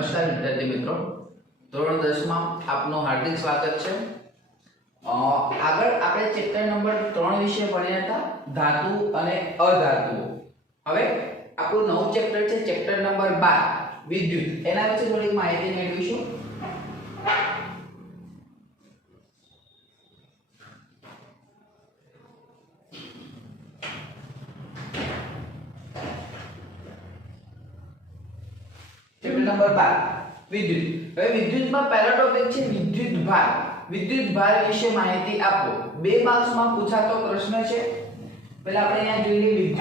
નમસ્કાર વિદ્યાર્થી મિત્રો, ધોરણ 10 માં આપનું હાર્દિક સ્વાગત છે। આગળ આપણે ચેપ્ટર નંબર 3 વિશે ભણ્યા હતા, ધાતુ અને અધાતુઓ। હવે આપણું નવું ચેપ્ટર છે ચેપ્ટર નંબર 12 વિદ્યુત, એના વિશે થોડી માહિતી મેળવીશું। चैप्टर नंबर 12 विद्युत। હવે વિદ્યુતમાં પહેલો ટોપિક છે વિદ્યુત ભાર। વિદ્યુત ભાર વિશે માહિતી આપો। 2 માર્ક્સ માં પૂછાતો પ્રશ્ન છે। પહેલા આપણે અહીંયા જોઈએ વિદ્યુત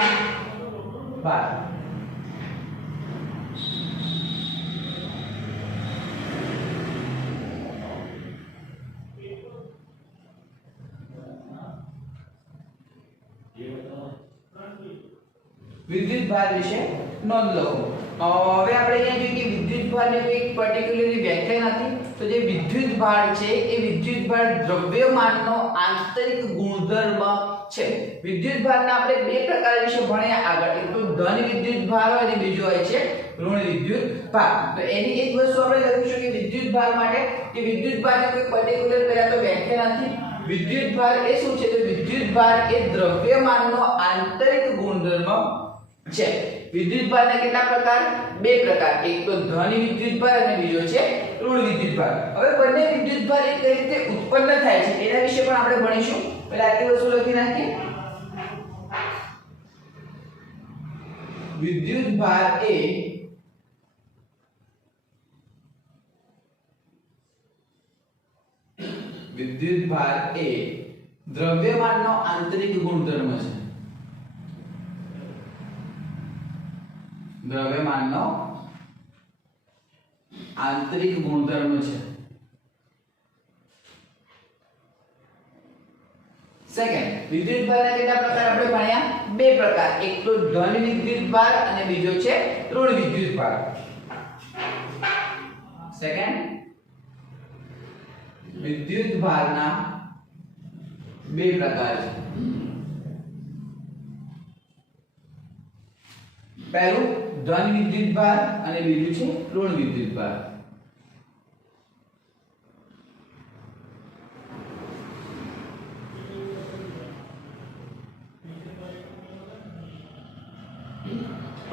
ભાર। વિદ્યુત ભાર વિશે નોંધ લો। હવે આપણે અહીંયા જોઈએ કે વિદ્યુત ભારની કોઈ પર્ટિક્યુલરલી વ્યાખ્યા નથી, તો જે વિદ્યુત ભાર છે એ વિદ્યુત ભાર દ્રવ્યમાનનો આંતરિક ગુણધર્મ છે। વિદ્યુત ભારના આપણે બે પ્રકાર વિશે ભણ્યા આગળ, એક તો ધન વિદ્યુત ભાર હોય અને બીજો હોય છે ઋણ વિદ્યુત ભાર। તો એની એક વસ્તુ આપણે લખીશું કે વિદ્યુત ભાર માટે કે વિદ્યુત ભારની કોઈ પર્ટિક્યુલર પહેલા તો વ્યાખ્યા નથી। વિદ્યુત ભાર એ શું છે? તો વિદ્યુત ભાર એ દ્રવ્યમાનનો આંતરિક ગુણધર્મ છે। વિદ્યુત ભારના કેટલા પ્રકાર? બે પ્રકાર, એક તો ધન વિદ્યુત ભાર અને બીજો છે ઋણ વિદ્યુત ભાર। હવે બંને વિદ્યુત ભાર એ કઈ રીતે ઉત્પન્ન થાય છે એના વિશે પણ આપણે ભણીશું। પહેલા આટલી વસ્તુ લખી નાખીએ। વિદ્યુત ભાર એ દ્રવ્યમાનનો આંતરિક ગુણધર્મ છે। દ્રવ્યમાનનો આંતરિક ગુણધર્મ છે। સેકન્ડ, વિદ્યુત ભારના કેટલા પ્રકાર આપણે ભણ્યા? બે પ્રકાર, એક તો ધન વિદ્યુત ભાર અને બીજો છે ઋણ વિદ્યુત ભાર। સેકન્ડ, વિદ્યુત ભારના બે પ્રકાર છે। પહેલું ધન વિદ્યુત ભાર અને બીજું છે ઋણ વિદ્યુત ભાર।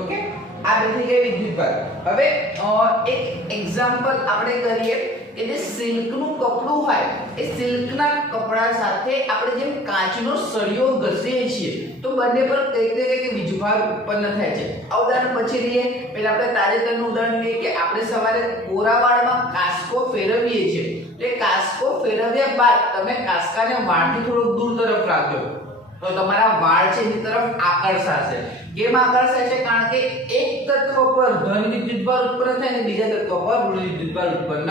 ઓકે, આ બધી ગઈ વિદ્યુત ભાર। હવે એક એક્ઝામ્પલ આપણે કરીએ કે જે સિલ્કનું કપડું હોય એ સિલ્કના કપડા સાથે આપણે જેમ કાચનો સળિયો ઘસીએ છીએ તો બંને પર કઈ રીતે વીજભાર ઉત્પન્ન થાય છે। આ ઉદાહરણ પછી લઈએ। પહેલા આપણે તાજેતરનું ઉદાહરણ લઈએ કે આપણે સવારે કોરા વાળમાં કાસ્કો ફેરવીએ છીએ, તો એ કાસ્કો ફેરવ્યા બાદ તમે કાસ્કાને વાળથી થોડું દૂર તરફ રાખજો તો તમારા વાળ છે એની તરફ આકર્ષાશે। કેમ આકર્ષાશે? કારણ કે એક તત્વ પર ધન વિદ્યુત ભાર ઉત્પન્ન થાય અને બીજા તત્વ પર ઋણ વિદ્યુત ભાર ઉત્પન્ન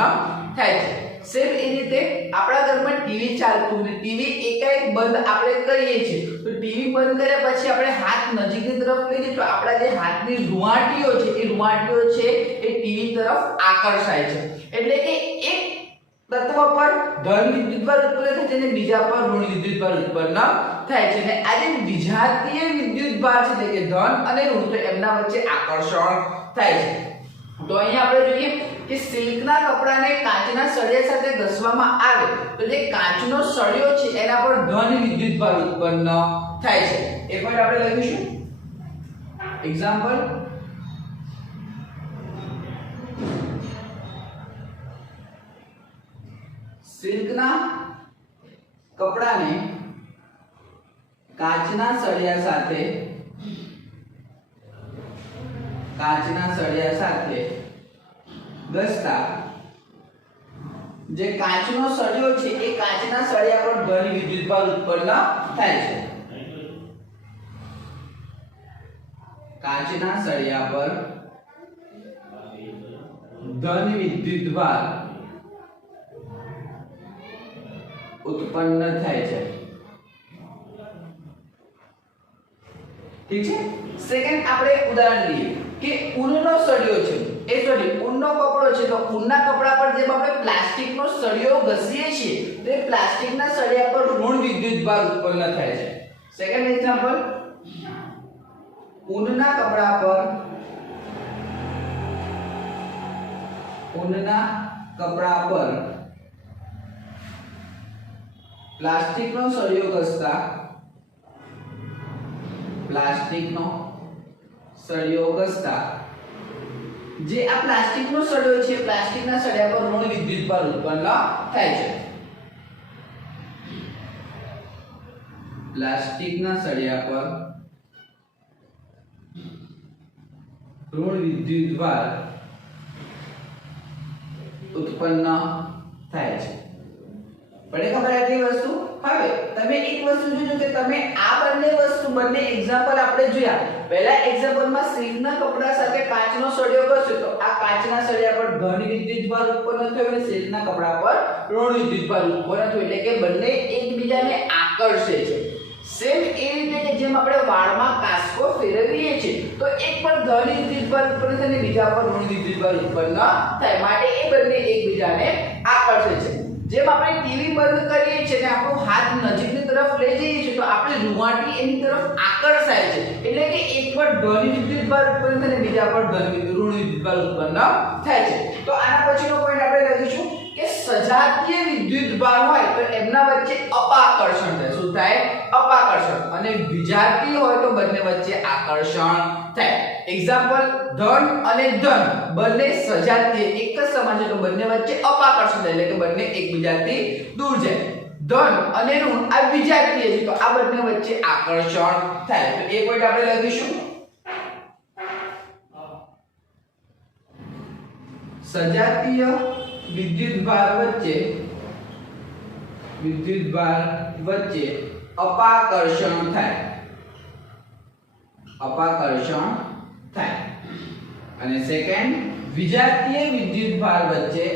થાય છે। સેમ એ રીતે આપણા ઘરમાં ટીવી ચાલતું ને ટીવી એકાએક બંધ આપણે કરીએ છીએ, તો ટીવી બંધ કર્યા પછી આપણે હાથ નજીકની તરફ લઈએ તો આપણા જે હાથની રૂંવાટીઓ છે એ રૂંવાટીઓ છે એ ટીવી તરફ આકર્ષાય છે। એટલે કે એક તત્વ પર ધન વિદ્યુત ભાર ઉત્પન્ન થાય છે અને બીજા પર ઋણ વિદ્યુત ભાર ઉત્પન્ન થાય છે। અને આ જે વિજાતીય વિદ્યુત ભાર છે એટલે કે ધન અને ઋણ, તો એમના વચ્ચે આકર્ષણ થાય છે। તો અહીંયા આપણે જોઈએ કે સિલ્કના કપડાને કાચના સળિયા સાથે ઘસવામાં આવે તો જે કાચનો સળિયો છે એના પર ધન વિદ્યુત ભાર ઉત્પન્ન થાય છે। એક વાર આપણે લખીશું એક્ઝામ્પલ। સિલ્કના કપડાને કાચના સળિયા સાથે ઘસતા જે કાચનો સળિયો છે એ કાચના સળિયા પર ધન વિદ્યુત ભાર ઉત્પન્ન થાય છે। કાચના સળિયા પર ધન વિદ્યુત ભાર ઉત્પન્ન થાય છે। ઠીક છે। સેકન્ડ આપણે ઉદાહરણ લઈએ કે ઊનનો સળિયો છે, ઊનનો કપડો છે, તો ઊનના કપડા પર જેમ આપણે પ્લાસ્ટિકનો સળિયો ઘસીએ છીએ તો એ પ્લાસ્ટિકના સળિયા પર ઋણ વિદ્યુત ભાર ઉત્પન્ન થાય છે। સેકન્ડ એક્ઝામ્પલ, ઊનના કપડા પર ઊનના કપડા પર પ્લાસ્ટિકનો સળિયો ઘસતા જે આ પ્લાસ્ટિકનો સળિયો છે પ્લાસ્ટિકના સળિયા પર ઋણ વિદ્યુતભાર ઉત્પન્ન થાય છે પ્લાસ્ટિકના સળિયા પર ઋણ વિદ્યુતભાર ઉત્પન્ન થાય છે પડે ખબર આટલી વસ્તુ હવે તમે એક વસ્તુ જોજો કે તમે આ બંને એક્ઝામ્પલ આપણે જોયા પહેલા એક્ઝામ્પલમાં સિલ્કના કપડા સાથે કાચનો સળિયો ઘસ્યો તો આ કાચના સળિયા પર ધન વિદ્યુતભાર ઉત્પન્ન થયો અને સિલ્કના કપડા પર ઋણ વિદ્યુતભાર ઉત્પન્ન થયો એટલે કે બંને એકબીજાને આકર્ષે છે સેમ એ રીતે કે જેમ આપણે વાળમાં કાસ્કો ફેરવીએ છીએ તો એક પર ધન વિદ્યુતભાર ઉત્પન્ન થાય અને બીજા પર ઋણ વિદ્યુતભાર ઉત્પન્ન થાય માટે એ બંને એકબીજાને આકર્ષે છે જેમ આપણે ટીવી બંધ કરીએ છીએ અને આપણો હાથ નજીકની તરફ લઈ જઈએ છીએ તો આપણી રૂંવાટી એની તરફ આકર્ષાય છે એટલે કે એક પર ધન વિદ્યુતભાર ઉત્પન્ન થાય અને બીજા પર ઋણ વિદ્યુતભાર ઉત્પન્ન થાય છે તો આના પછીનો પોઈન્ટ આપણે લખીશું કે સજાતીય વિદ્યુતભાર હોય તો એમના વચ્ચે અપાકર્ષણ થાય શું થાય અપાકર્ષણ અને વિજાતીય હોય તો બંને વચ્ચે આકર્ષણ થાય એક્ઝામ્પલ ધન અને ધન બંને સજાતીય એક જ સમાન છે તો બંને વચ્ચે અપાકર્ષણ થાય એટલે કે બંને એકબીજાથી દૂર જાય ધન અને ઋણ આ વિજાતીય છે તો આ બંને વચ્ચે આકર્ષણ થાય તો એક પોઈન્ટ આપણે લખીશું સજાતીય વિદ્યુતભાર વચ્ચે અપાકર્ષણ થાય અને સેકન્ડ વિજાતીય વિદ્યુતભાર વચ્ચે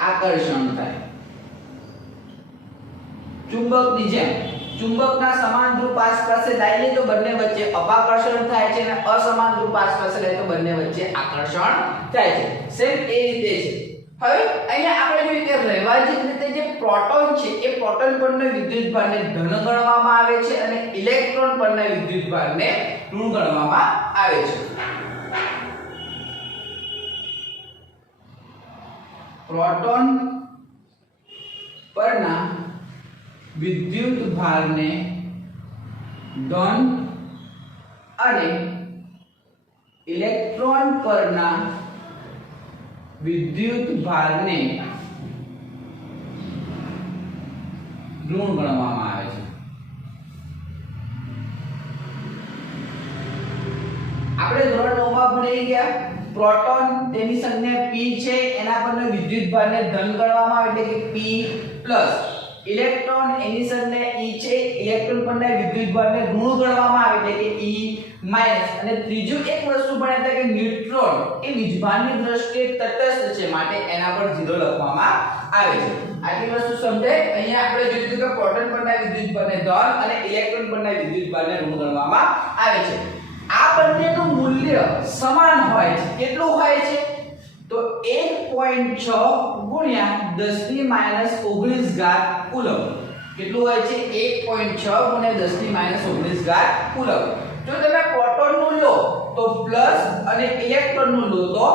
આકર્ષણ થાય ચુંબકની જેમ ચુંબકના સમાન ધ્રુવ આસપાસે લાવીએ તો બંને વચ્ચે અપાકર્ષણ થાય છે અને અસમાન ધ્રુવ આસપાસે લાવીએ તો બંને વચ્ચે આકર્ષણ થાય છે સેમ એ રીતે છે હવે અહીંયા આપણે જોઈએ કે રહેવાજીક રીતે જે પ્રોટોન છે એ પ્રોટોન પરના વિદ્યુતભારને ધન ગણવામાં આવે છે અને ઇલેક્ટ્રોન પરના વિદ્યુતભારને ઋણ ગણવામાં આવે છે પ્રોટોન પરના વિદ્યુતભારને ધન અને ઇલેક્ટ્રોન પરના વિદ્યુતભારને ઋણ ગણવામાં આવે છે આપણે ધોરણ 9 માં ભણી ગયા પ્રોટોન તેની સંજ્ઞા p છે એના પરનો વિદ્યુતભારને ધન ગણવામાં આવે એટલે કે p+ ઇલેક્ટ્રોન એની સંજ્ઞા e છે ઇલેક્ટ્રોન પરના વિદ્યુતભારને ઋણ ગણવામાં આવે એટલે કે e- અને ત્રીજું એક વસ્તુ ભણ્યા હતા કે ન્યુટ્રોન એ વીજભારની દ્રષ્ટિએ તટસ્થ છે માટે એના પર 0 લખવામાં આવે છે આટલી વસ્તુ સમજાય અહીંયા આપણે જોયું કે પ્રોટોન પરના વિદ્યુતભારને ધન અને ઇલેક્ટ્રોન પરના વિદ્યુતભારને ઋણ ગણવામાં આવે છે આ બંનેનું મૂલ્ય સમાન હોય છે કેટલું હોય છે તો 1.6 ગુણ્યા 10⁻−19 ઘાત કુલમ કેટલું હોય છે 1.6 ગુણ્યા 10⁻−19 ઘાત કુલમ જો તમે પ્રોટોનનું લો તો પ્લસ અને ઇલેક્ટ્રોનનું લો તો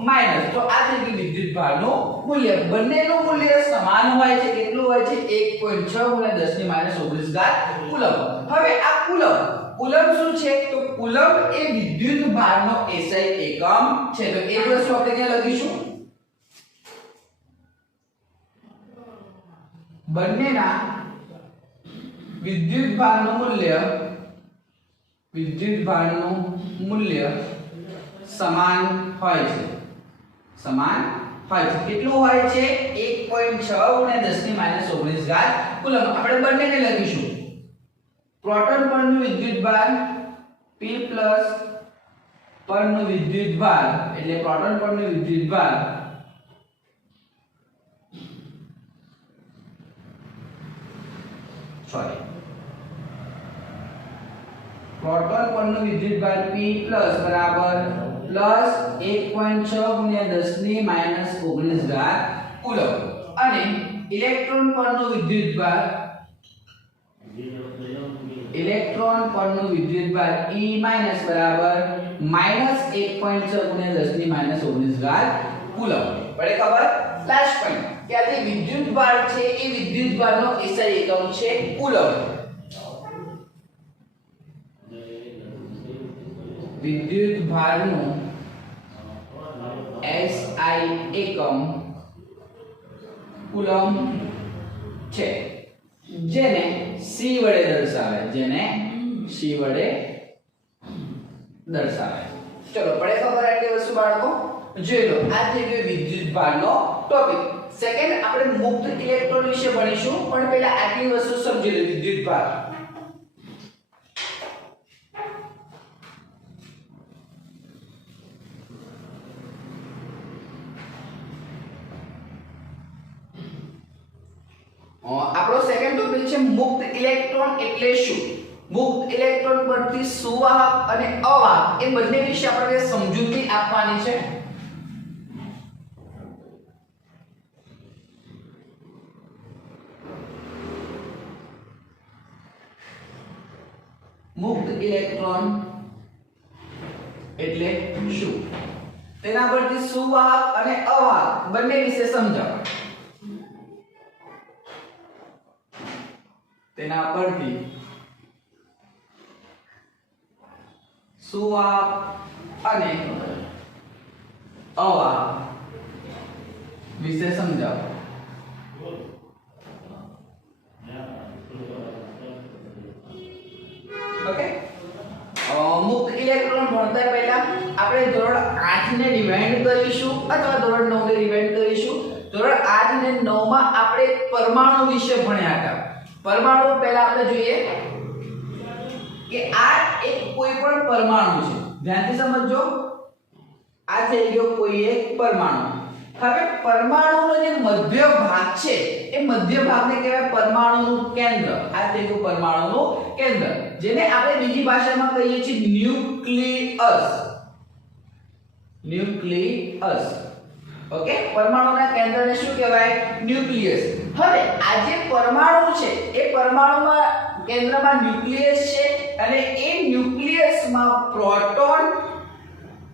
માઈનસ તો આ થઈ ગયું વિદ્યુતભારનું મૂલ્ય બંનેનું મૂલ્ય સમાન હોય છે કેટલું હોય છે 1.6 ગુણ્યા 10⁻19 ઘાત કુલમ હવે આ કુલમ શું છે તો કુલમ એ વિદ્યુતભારનો SI એકમ છે તો એ જ વસ્તુ આપણે ક્યાં લખીશું બંનેના વિદ્યુતભારનું મૂલ્ય સમાન હોય છે કેટલું હોય છે 1.6 ગુણ્યા 10⁻19 ઘાત કુલમ આપણે બંનેને લખીશું પ્રોટોન પરનું વિદ્યુતભાર p+ પરનું વિદ્યુતભાર એટલે પ્રોટોન પરનું વિદ્યુતભાર પ્રોટોન પરનું વિદ્યુતભાર p+ બરાબર પ્લસ 1.6 ગુણ્યા 10⁻19 ઘાત કુલમ અને ઇલેક્ટ્રોન પરનું વિદ્યુતભાર p- ઇલેક્ટ્રોન પરનું વિદ્યુતભાર E- બરાબર -1.6 × 10⁻⁹ કુલમ. પડે ખબર? લાસ્ટ પોઈન્ટ કે આ જે વિદ્યુતભાર છે એ વિદ્યુતભારનો SI એકમ છે કુલમ. વિદ્યુતભારનું SI એકમ કુલમ છે, જેને C વડે દર્શાવે, ચલો પડે ખબર આટલી વસ્તુ બાળકો? જોઈ લો, આ થઈ ગયો વિદ્યુતભારનો ટોપિક. સેકન્ડ આપણે મુક્ત ઇલેક્ટ્રોન વિશે ભણીશું, પણ પહેલા આટલી વસ્તુ સમજી લો. વિદ્યુતભાર આપણો સેકન્ડ ટોપિક છે મુક્ત ઇલેક્ટ્રોન એટલે શું. મુક્ત ઇલેક્ટ્રોન પરથી સુવાહક અને અવાહક એ બંને વિશે આપણે સમજૂતી આપવાની છે. મુક્ત ઇલેક્ટ્રોન એટલે શું, તેના પરથી સુવાહક અને અવાહક બંને વિશે સમજાવો. તેના પરથી સુવાહક અને અવાહક વિશે સમજાવો. ઓકે, મુક્ત ઇલેક્ટ્રોન ભણતા પહેલા આપણે ધોરણ 8 ને રિવાઇન્ડ કરીશું અથવા ધોરણ 9 ને રિવાઇન્ડ કરીશું. ધોરણ 8 અને 9 માં આપણે પરમાણુ વિશે ભણ્યા હતા. પરમાણુ પહેલા આપણે જોઈએ કે આ એક કોઈ પણ પરમાણુ છે. ધ્યાનથી સમજો, આ થઈ ગયો કોઈ એક પરમાણુ. હવે પરમાણુનો જે મધ્ય ભાગ છે એ મધ્ય ભાગને કહેવાય પરમાણુનું કેન્દ્ર. આ થઈ ગયું પરમાણુનું કેન્દ્ર, જેને આપણે બીજી ભાષામાં કહીએ છીએ ન્યુક્લિયસ. ઓકે, પરમાણુના કેન્દ્રને શું કહેવાય? ન્યુક્લિયસ. હવે આ જે પરમાણુ છે એ પરમાણુમાં કેન્દ્રમાં ન્યુક્લિયસ છે, અને એ ન્યુક્લિયસમાં પ્રોટોન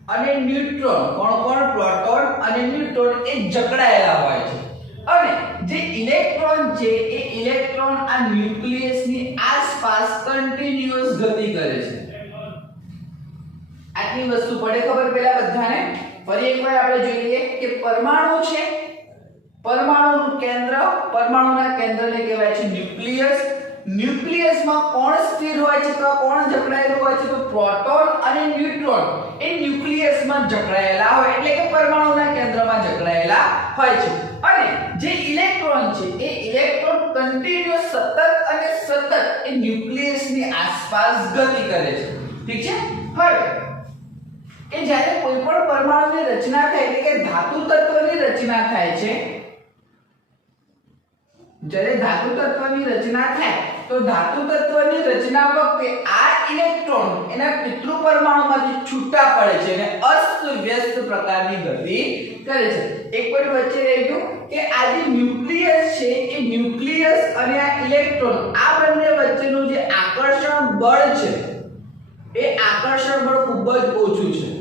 અને ન્યુટ્રોન, કોણ પ્રોટોન અને ન્યુટ્રોન એ જકડાયેલા હોય છે. અને જે ઇલેક્ટ્રોન છે એ ઇલેક્ટ્રોન આ ન્યુક્લિયસની આસપાસ કન્ટિન્યુઅસ ગતિ કરે છે. આટલી વસ્તુ પડે ખબર પહેલા બધાને? ફરી એકવાર આપણે જોઈ લઈએ કે પરમાણુ છે, પરમાણુનું કેન્દ્ર, પરમાણુના કેન્દ્રને કહેવાય છે ન્યુક્લિયસ. ન્યુક્લિયસમાં કોણ સ્થિર હોય છે તો કોણ જકડાયેલું હોય છે? તો પ્રોટોન અને ન્યુટ્રોન એ ન્યુક્લિયસમાં જકડાયેલા હોય, એટલે કે પરમાણુના કેન્દ્રમાં જકડાયેલા હોય છે. અને જે ઇલેક્ટ્રોન છે એ ઇલેક્ટ્રોન કન્ટિન્યુઅસ સતત એ ન્યુક્લિયસની આસપાસ ગતિ કરે છે. ઠીક છે? હવે કે જ્યારે કોઈ પણ પરમાણુની રચના થાય, એટલે કે ધાતુ તત્વની રચના થાય છે, જ્યારે ધાતુ તત્વની રચના થાય તો ધાતુ તત્વની રચના વખતે આ ઇલેક્ટ્રોન એના પિતૃ પરમાણુમાંથી છૂટા પડે છે અને અસ્ત-વ્યસ્ત પ્રકારની ગતિ કરે છે. એક પોઈન્ટ વચ્ચે રહી ગયો કે આ જે ન્યુક્લિયસ છે એ ન્યુક્લિયસ અને આ ઇલેક્ટ્રોન આ બંને વચ્ચેનું જે આકર્ષણ બળ છે એ આકર્ષણ બળ ખૂબ જ ઓછું છે.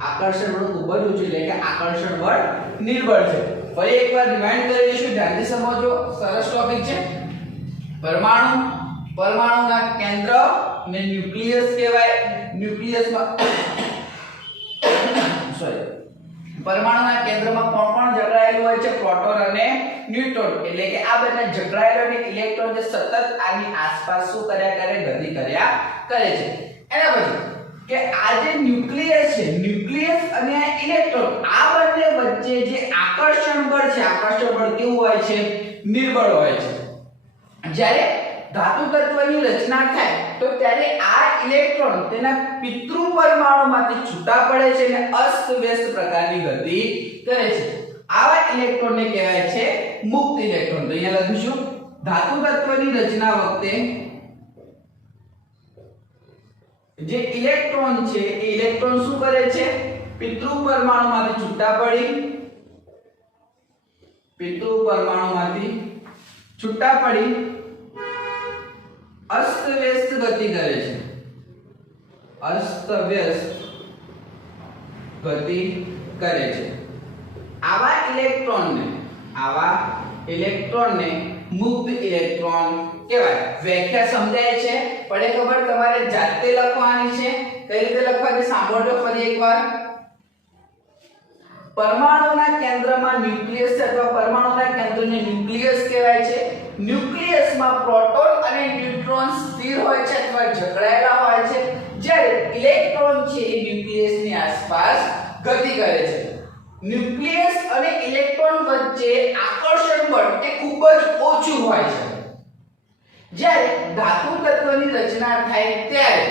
આકર્ષણ બળ ખૂબ જ ઓછું, એટલે કે આકર્ષણ બળ નિર્બળ છે. ફરી એકવાર રિમાઇન્ડ કરીશું, ધ્યાનથી સમજો. સરસ ટોપિક છે. પરમાણુ, પરમાણુના કેન્દ્ર ને ન્યુક્લિયસ કહેવાય. ન્યુક્લિયસમાં પરમાણુના કેન્દ્રમાં કોણ જકડાયેલું હોય છે? પ્રોટોન અને ન્યુટ્રોન. એટલે કે આ બંને જકડાયેલા અને ઇલેક્ટ્રોન જે સતત આની આસપાસ શું કર્યા કરે? ગતિ કર્યા કરે છે. એના પછી કે આ જે ન્યુક્લિયસ છે, ન્યુક્લિયસ અને આ ઇલેક્ટ્રોન આ બંને વચ્ચે જે આકર્ષણ બળ છે, આકર્ષણ બળ કેવું હોય છે? નિર્બળ હોય છે. જ્યારે ધાતુ તત્વની રચના થાય તો ત્યારે આ ઇલેક્ટ્રોન તેના પિતૃ પરમાણુમાંથી છૂટા પડે છે અને અસ્ત-વ્યસ્ત પ્રકારની ગતિ કરે છે. આવા ઇલેક્ટ્રોનને કહેવાય છે મુક્ત ઇલેક્ટ્રોન. તો અહીંયા લખીશું, ધાતુ તત્વની રચના વખતે જે ઇલેક્ટ્રોન છે એ ઇલેક્ટ્રોન શું કરે છે? પિતૃ પરમાણુમાંથી છૂટા પડી અસ્તવ્યસ્ત ગતિ કરે છે, અસ્તવ્યસ્ત ગતિ કરે છે. આવા ઇલેક્ટ્રોનને મુક્ત ઇલેક્ટ્રોન કહેવાય. વ્યાખ્યા સમજાય છે? પડે ખબર? તમારે જાતે લખવાની છે. કઈ રીતે લખવાની સાંભળજો ફરી એકવાર. પરમાણુના કેન્દ્રમાં ન્યુક્લિયસ છે અથવા પરમાણુના કેન્દ્રને ન્યુક્લિયસ કહેવાય છે. ન્યુક્લિયસમાં પ્રોટોન અને ન્યુટ્રોન સ્થિર હોય છે અથવા જકડાયેલા હોય છે, જ્યારે ઇલેક્ટ્રોન છે એ ન્યુક્લિયસની આસપાસ ગતિ કરે છે. ન્યુક્લિયસ અને ઇલેક્ટ્રોન વચ્ચે આકર્ષણ બળ એ ખૂબ જ ઓછું હોય છે. જ્યારે ધાતુ તત્વની રચના થાય ત્યારે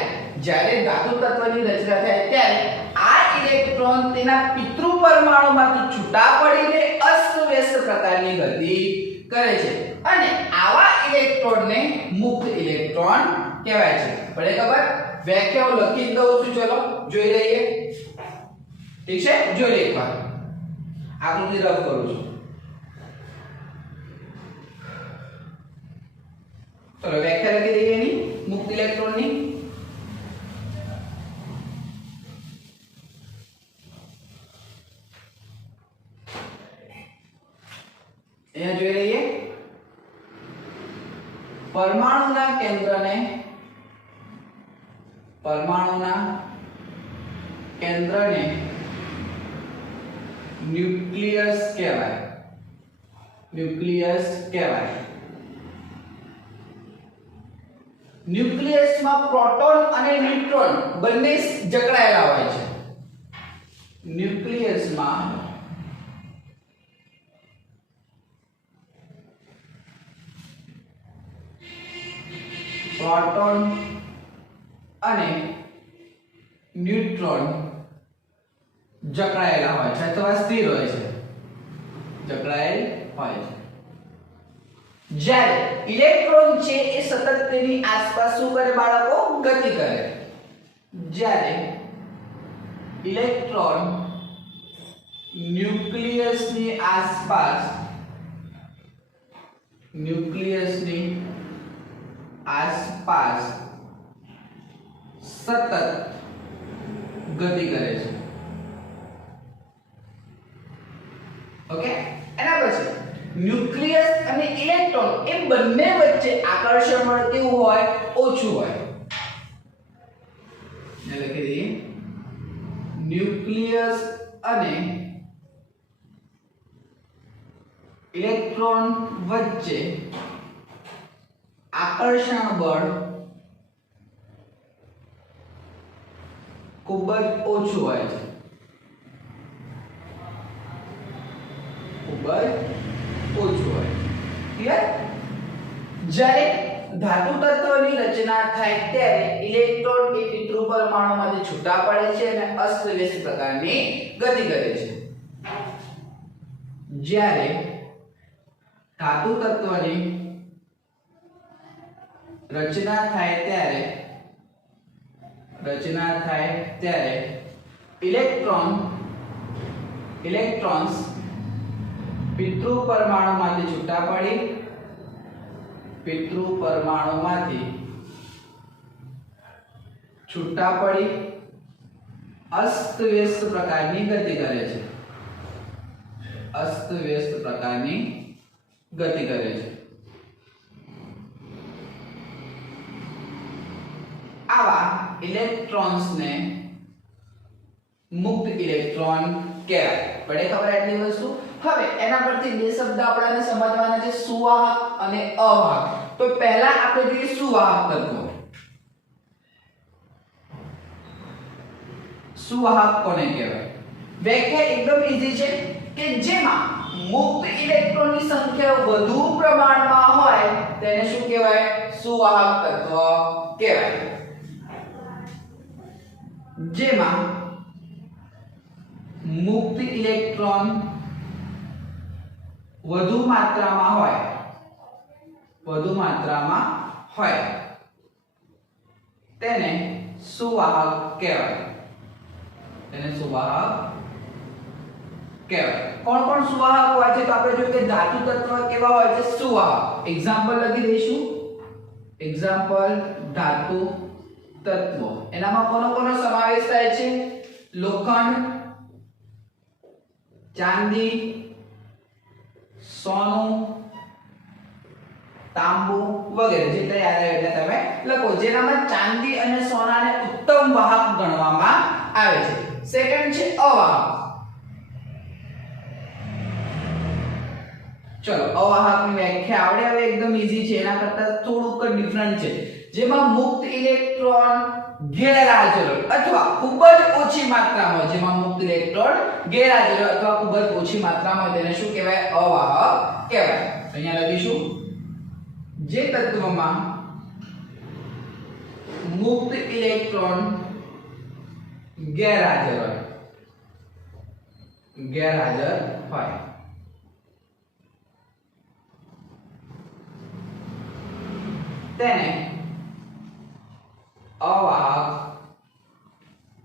આ ઇલેક્ટ્રોન તેના પિતૃ પરમાણુમાંથી છૂટા પડીને અસ્તવ્યસ્ત પ્રકારની ગતિ કરે છે અને આવા ઇલેક્ટ્રોનને મુક્ત ઇલેક્ટ્રોન કહેવાય છે. પડે ખબર? વ્યાખ્યાઓ લખી દઉં છું, ચલો જોઈ લઈએ. ઠીક છે, જોઈ લઈએ એકવાર. આકૃતિ રફ કરું છું. ચલો વ્યાખ્યા લખી દઈએ એની મુક્ત ઇલેક્ટ્રોનની. અહીંયા જોઈ લઈએ. પરમાણુના કેન્દ્રને ન્યુક્લિયસ કહેવાય. ન્યુક્લિયસમાં પ્રોટોન અને ન્યુટ્રોન બંને જકડાયેલા હોય છે. ન્યુક્લિયસમાં પ્રોટોન અને ન્યુટ્રોન જકડાયેલા હોય છે અથવા સ્થિર હોય છે, જકડાયેલ હોય છે. જ્યારે ઇલેક્ટ્રોન છે એ સતત તેની આસપાસ શું કરે બાળકો? ગતિ કરે. જ્યારે ઇલેક્ટ્રોન ન્યુક્લિયસની આસપાસ સતત ગતિ કરે છે. ઓકે, એના પછી ન્યુક્લિયસ અને ઇલેક્ટ્રોન એ બંને વચ્ચે આકર્ષણ બળ કેવું હોય? ઓછું હોય. લખી દઈએ. ન્યુક્લિયસ અને ઇલેક્ટ્રોન વચ્ચે આકર્ષણ બળ ખૂબ જ ઓછું હોય છે. ક્લિયર? જ્યારે ધાતુ તત્વની રચના થાય ત્યારે ઇલેક્ટ્રોન એ પિતૃ પરમાણુમાંથી છૂટા પડે છે અને અસ્તવ્યસ્ત પ્રકારની ગતિ કરે છે. જ્યારે ધાતુ તત્વની રચના થાય ત્યારે ઇલેક્ટ્રોન્સ પિતૃ પરમાણુમાંથી છૂટા પડી અસ્તવ્યસ્ત પ્રકારની ગતિ કરે છે. આવા ઇલેક્ટ્રોન્સને મુક્ત ઇલેક્ટ્રોન કહેવાય. પડે ખબર એટલી વસ્તુ? હવે એના પરથી બે શબ્દ આપણને સમજવાના છે, સુવાહક અને અવાહક. તો પહેલા આપણે જોઈએ સુવાહક તત્વો. સુવાહક કોને કહેવાય? વ્યાખ્યા એકદમ ઈઝી છે કે જેમાં મુક્ત ઇલેક્ટ્રોનની સંખ્યા વધુ પ્રમાણમાં હોય તેને શું કહેવાય? સુવાહક તત્વ કહેવાય. જેમાં મુક્ત ઇલેક્ટ્રોન વધુ માત્રામાં હોય તેને સુવાહક કહેવાય. કોણ સુવાહક હોય છે? તો આપણે જોઈએ કે ધાતુ તત્વ કેવા હોય છે? સુવાહક. એક્ઝામ્પલ લખી દઈશું. એક્ઝામ્પલ ધાતુ તત્વો, એનામાં કોનો કોનો સમાવેશ થાય છે? લોખંડ, ચાંદી, સોનું, તાંબુ વગેરે. જેટલા યાદ આવે એટલે તમે લખો. જેનામાં ચાંદી અને સોનાને ઉત્તમ વાહક ગણવામાં આવે છે. સેકન્ડ છે અવાહક. ચલો અવાહકની વ્યાખ્યા આવડે હવે એકદમ ઈઝી છે, એના કરતા થોડુંક ડિફરન્ટ છે. જેમાં મુક્ત ઇલેક્ટ્રોન ગેરહાજર અથવા ખૂબ જ ઓછી માત્રામાં, જેમાં મુક્ત ઇલેક્ટ્રોન ગેરહાજર અથવા ખૂબ જ ઓછી માત્રામાં, તેને શું કહેવાય? અવાહક કહેવાય. અહીંયા લખીશું જે તત્વમાં મુક્ત ઇલેક્ટ્રોન ગેરહાજર હોય તેને અવાહક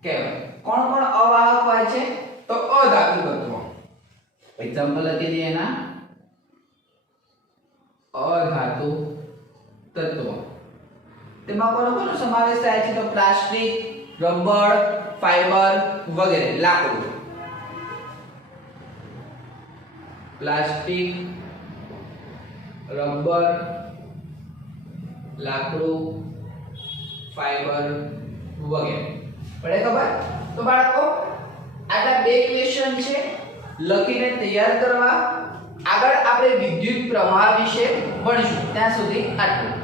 કહેવાય. કોણ કોણ અવાહક હોય છે? તો અધાતુ તત્વો. એક્ઝામ્પલ લખી દઈએ એના. અધાતુ તત્વો તેમાં કોનો કોનો સમાવેશ થાય છે? તો પ્લાસ્ટિક, રબર, ફાઈબર વગેરે. લાકડું, પ્લાસ્ટિક, રબર, લાકડું, ફાઈબર વગેરે. પડે ખબર? તો બાળકો આટલા બે ક્વેશ્ચન છે, લખીને તૈયાર કરવા. આગળ આપણે વિદ્યુત પ્રવાહ વિશે ભણીશું. ત્યાં સુધી આટલું.